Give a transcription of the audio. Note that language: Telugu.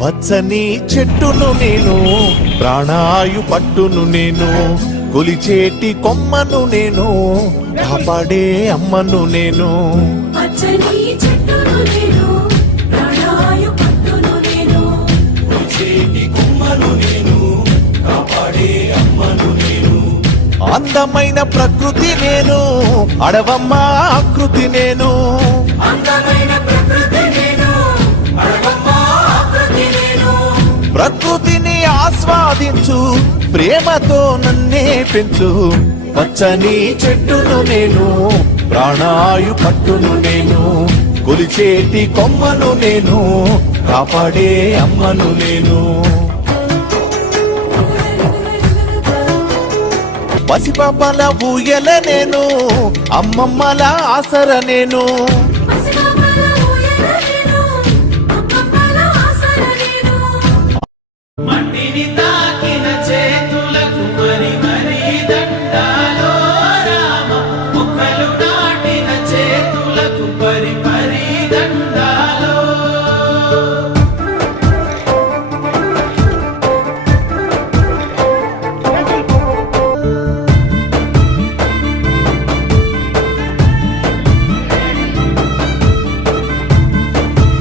పచ్చని చెట్టును నేను, ప్రాణాయు పట్టును నేను, కొలిచేటి కొమ్మను నేను, కాపాడే అమ్మను నేను. పచ్చని చెట్టును నేను, ప్రాణాయు పట్టును నేను, కొలిచేటి కొమ్మను నేను, కాపాడే అమ్మను నేను. అందమైన ప్రకృతి నేను, అడవమ్మ ఆకృతి నేను. అందమైన ప్రకృతి నేను, అడవమ్మ ఆకృతి నేను. ప్రకృతిని ఆస్వాదించు, ప్రేమతో నన్నే పెంచు. పచ్చని చెట్టును నేను, ప్రాణాయు పట్టును నేను, కొలిచేటి కొమ్మను నేను, కాపాడే అమ్మను నేను. పసిపాపల ఊయల నేను, అమ్మమ్మల ఆసర నేను. పసిపాపల ఊయల నేను, అమ్మమ్మల ఆసర నేను. మట్టిని